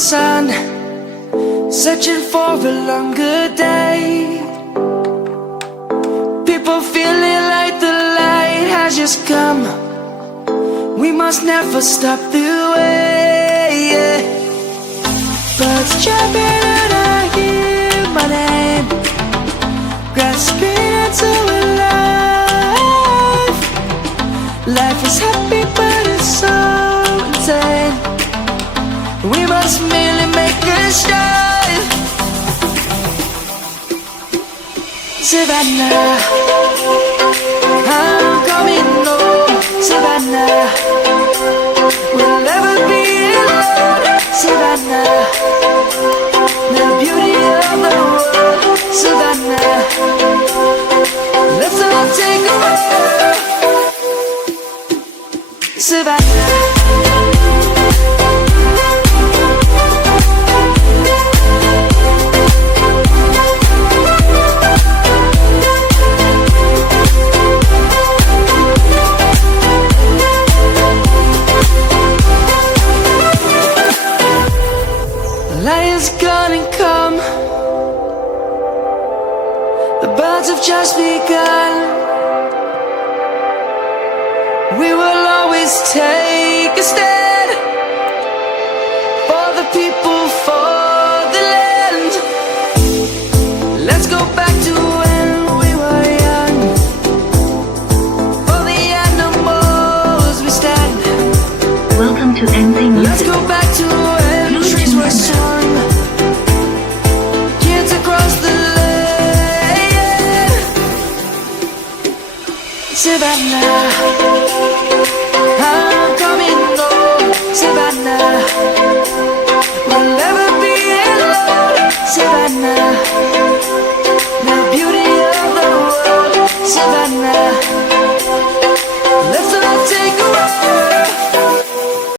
sun, searching for a longer day. People feeling like the light has just come. We must never stop the way, yeah. Birds chirping and I hear my name, grasping into a life. Life is happy but it's so insane. We must merely make a start. Savannah, I'm coming home. Savannah, we'll never be alone. Savannah, the beauty of the world. Savannah, let's all take a walk. Savannah. Light is gonna come. The birds have just begun. We will always take a stand for the people, for the land. Let's go back to when we were young. For the animals we stand. Welcome to NC Music. Let's go back to when trees were sung. Kids across the land. Savannah.